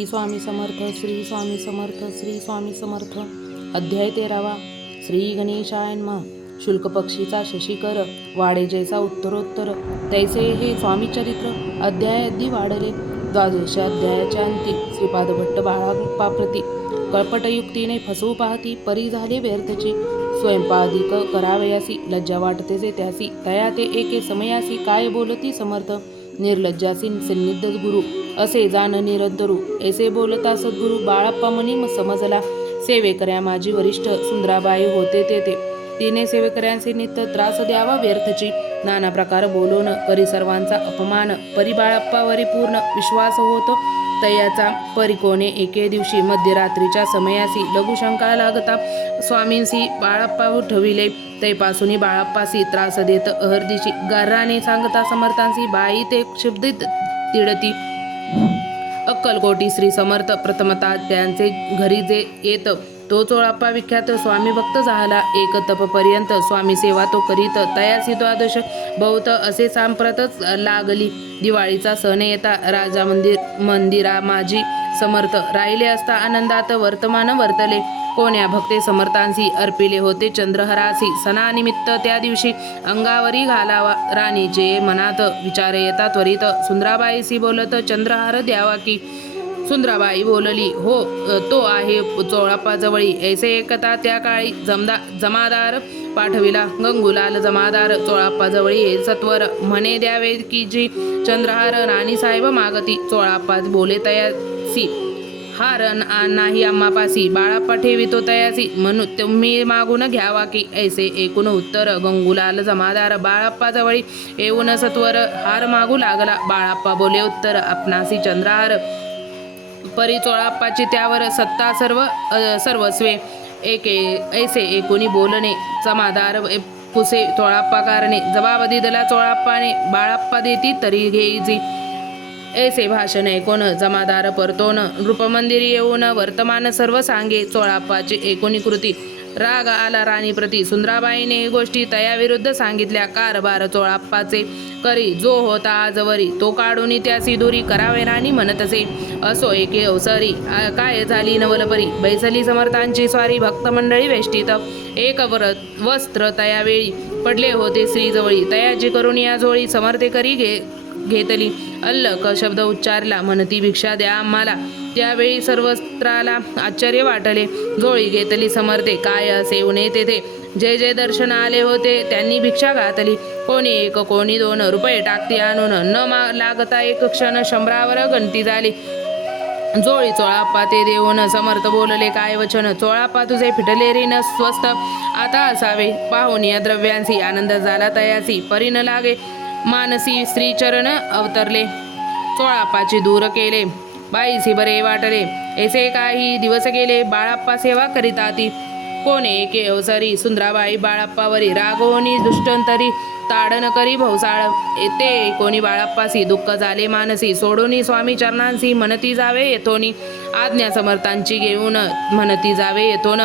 श्री स्वामी समर्थ श्री स्वामी समर्थ श्री स्वामी समर्थ. अध्याय तेरावा. श्री गणेशायन्मा नमः. शुल्क पक्षीचा शशिकर वाडे जैसा उत्तरोत्तर. तैसे हे स्वामी चरित्र. अध्याय अद्दी वाढले. द्वादश अध्यायाच्या अंती श्रीपाद भट्ट बाळापाप्रती. कळपटयुक्तीने फसवू पाहती परी झाले व्यर्थची. स्वयंपादिक करावयासी लज्जा वाटतेचे त्यासी. तया ते एके समयासी काय बोलती समर्थ. निर्लज्जासी सन्निध गुरु. असे जाण निरद्धरू ऐसे बोलता सद्गुरु बाळाप्पा मनी समजला. सेवेकऱ्या माझी वरिष्ठ सुंदराबाई होते तेथे. तिने सेवेकऱ्यांचे नित्य त्रास द्यावा व्यर्थची. नाना प्रकार बोलून करी सर्वांचा अपमान परी बाळाप्पावरी पूर्ण विश्वास होतो. तयाचा परिकोणे एके दिवशी मध्यरात्रीच्या समयासी लघुशंका लागता. स्वामींसी बाळाप्पा ठविले. तैपासून बाळाप्पासी त्रास देत अहर्दिशी गर्राने सांगता समर्थांसी बाई ते क्षुब्दित तिडती. अक्कलकोटी श्री समर्थ प्रथमता त्यांचे घरी जे येत तो चोळाप्पा विख्यात स्वामी भक्त झाला. एक तपपर्यंत स्वामी सेवा तो करीत तयासी द्वादश बहुत असे सांप्रतच लागली. दिवाळीचा सण येता राजा मंदिर मंदिरा माझी समर्थ राहिले असता आनंदात वर्तमान वर्तले. कोण्या भक्ते समर्थांसी अर्पिले होते चंद्रहरासी सणानिमित्त त्या दिवशी अंगावरी घालावा राणीचे मनात विचार येता त्वरित. सुंदराबाईसी बोलत चंद्रहार द्यावा की सुंदराबाई बोलली हो तो आहे चोळापाजवळी ऐसे एकता त्या काळी जमदा जमादार पाठविला. गंगुलाल जमादार चोळाप्पाजवळी सत्वर. म्हणे द्यावे की जी चंद्रहार राणीसाहेब मागती चोळाप्पा बोले तयासी. हारन नाही आम्हापासी बाळाप्पा ठेवितो तयासी. म्हणून तुम्ही मागून घ्यावा की ऐसे एकूण उत्तर. गंगुलाल जमादार बाळाप्पाजवळी येऊन सत्वर हार मागू लागला. बाळाप्पा बोले उत्तर आपणासी चंद्रहार परी चोळाप्पाची त्यावर सत्ता सर्व सर्वस्वे. एके ऐसे एकोणी बोलणे. जमादार ए- पुसे चोळाप्पा कारणे. जबाबदी दला चोळाप्पाने बाळाप्पा देती तरी घेईजी. ऐसे भाषण ऐकून जमादार परतोन. नृपमंदिरी येऊन वर्तमान सर्व सांगे चोळाप्पाची एकोणी कृती. राग आला राणी प्रती. सुंदराबाईने गोष्टी तयाविरुद्ध सांगितल्या. कारभार चोळाप्पाचे करी. जो होता आजवरी तो काढून त्यासी दुरी करावे राणी म्हणत असे असो एके अवसरी. काय झाली नवलपरी? बैसली समर्थांची स्वारी. भक्त मंडळी वेष्टीत. एक व्रत वस्त्र तयावेळी पडले होते श्रीजवळी. तयाची करून या झोळी समर्थे करी घे घेतली. अल्लक शब्द उच्चारला म्हणती भिक्षा द्या आम्हाला. त्यावेळी सर्वस्त्राला आश्चर्य वाटले. जोळी घेतली समर्थे काय असे उणे तेथे? जे जे दर्शन आले होते त्यांनी भिक्षा घातली. कोणी एक कोणी दोन रुपये टाकती आणून न मा लागता एक क्षण शंभरावर गणती झाली. जोळी चोळाप्पा ते देऊन समर्थ बोलले काय वचन? चोळाप्पा तुझे फिटले रे न स्वस्त आता असावे. पाहून या द्रव्यांसी आनंद झाला तयासी. परी न लागे. मानसी श्रीचरण अवतरले. चोळाप्पाची दूर केले. बाईसी बरे वाटले. ऐसे काही दिवस गेले बाळाप्पा सेवा करीता ती कोणे एके अवसरी सुंदराबाई बाळाप्पावरी रागोनी दुष्टंतरी ताडन करी भवसाळ येते कोणी बाळाप्पासी दुःख झाले मानसी. सोडोनी स्वामी चरणांसी म्हणती जावे येतोनी. आज्ञा समर्थांची घेऊन म्हणती जावे येथोन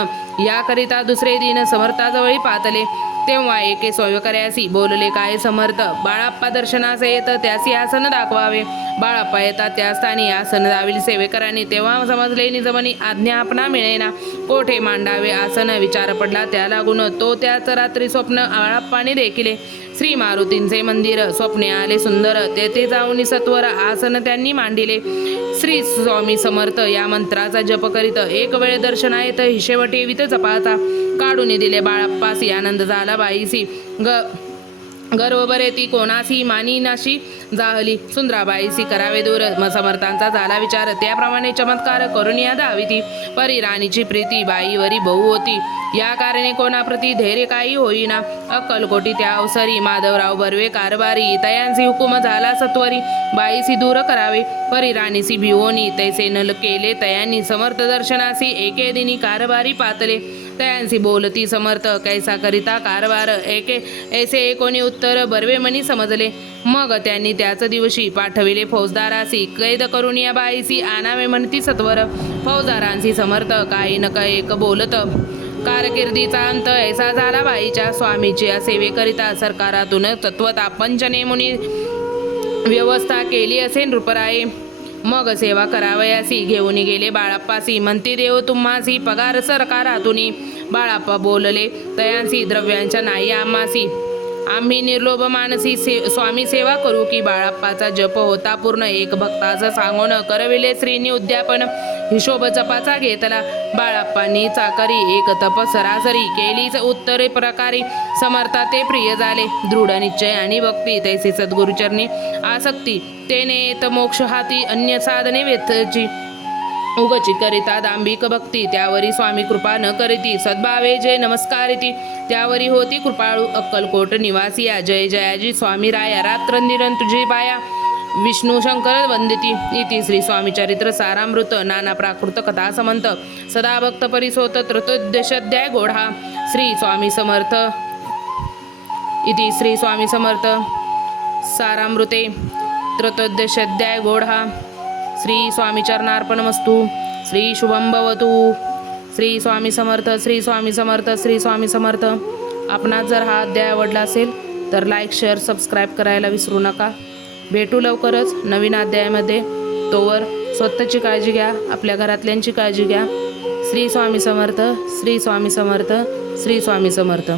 याकरिता दुसरे दिन समर्थाजवळी पातले. तेव्हा एके सोयकऱ्यासी बोलले काय समर्थ? बाळाप्पा दर्शनास येत त्यासी आसन दाखवावे. बाळाप्पा येतात त्या स्थानी आसन दाविल सेवेकरांनी. तेव्हा समजले निजमनी आज्ञा आपणा मिळेना. कोठे मांडावे? आसन विचार पडला त्या लागून. तो त्याच रात्री स्वप्न बाळाप्पाने देखिले. श्री मारुतींचे मंदिर स्वप्ने आले सुंदर तेथे जाऊन सत्वर आसन त्यांनी मांडिले. श्री स्वामी समर्थ या मंत्राचा जप करीत एक वेळ दर्शना येत हिशेव जपाचा काढून दिले बाळाप्पासी आनंद झाला बाईसी. ग गर्व बरे ती कोणासी मानिनाशी जाहली? सुंदराबाईसी करावे दूर. म समर्थांचा झाला विचार. त्याप्रमाणे चमत्कार करून या दावी ती परी. राणीची प्रीती बाईवरी बहु होती. या कारणे कोणाप्रती धैर्य काही होईना. अक्कलकोटी त्या अवसरी. माधवराव बर्वे कारभारी. तयांसी हुकुम झाला सत्वरी. बाईसी दूर करावे. परी राणीसी भिवोनी तैसे नल केले. तयांनी समर्थ दर्शनासी एके दिनी कारभारी पातले. तयांसी बोलती समर्थ कैसा करिता कारभार एके ऐसे एकोणी उत्तर बर्वे मनी समजले. मग त्यांनी त्याच दिवशी पाठविले फौजदारासी. कैद करून या बाईसी आणावे म्हणती सत्वर. फौजदारांसी समर्थ काही नका एक बोलत. कारकिर्दीचा अंत ऐसा झाला बाईच्या स्वामीच्या सेवेकरिता सरकारातून तत्वता पंचनेमुनी व्यवस्था केली असे नृपराये. मग सेवा करावयासी घेऊन गेले बाळाप्पासी. म्हणती देव तुम्हासी पगार सरकारातुनी. बाळाप्पा बोलले तयांसी द्रव्यांच्या नाही आम्हासी. आम्ही निर्लोभ मानसी से स्वामी सेवा करू की बाळाप्पाचा जप होता पूर्ण. एक भक्ताचं सांगून करविले श्रीनी उद्यापन. हिशोब जपाचा घेतला. बाळाप्पांनी चाकरी एक तप सरासरी केलीच. उत्तरे प्रकारे समर्था ते प्रिय झाले. दृढ निश्चय आणि भक्ती तैसे सद्गुरुचरणी आसक्ती तेने मोक्ष हाती अन्य साधने वेतची उगची करिता दांभिक भक्ती त्यावरी स्वामी कृपा न करीती सद्भावे जय नमस्कारिती त्यावरी होती कृपाळू अक्कलकोट निवासिया. जय जयाजी स्वामी राया रात्र निरन तुझी विष्णू शंकर वंदिती इति श्री स्वामी चरित्र सारामृत नाना प्राकृत कथा समंत सदा भक्त परिसोत त्रतोद्देशाध्याय गोढा श्री स्वामी समर्थ. इति श्री स्वामी समर्थ. सारामृते त्रतोद्देशाध्याय गोढा श्री स्वामी चरणार्पणमस्तु श्री शुभम भवतु. श्री स्वामी समर्थ श्री स्वामी समर्थ श्री स्वामी समर्थ. आपणास जर हा अध्याय आवडला असेल तर लाईक शेअर सबस्क्राईब करायला विसरू नका. भेटू लवकरच नवीन अध्यायामध्ये. तोवर स्वतःची काळजी घ्या आपल्या घरातल्यांची काळजी घ्या. श्री स्वामी समर्थ श्री स्वामी समर्थ श्री स्वामी समर्थ.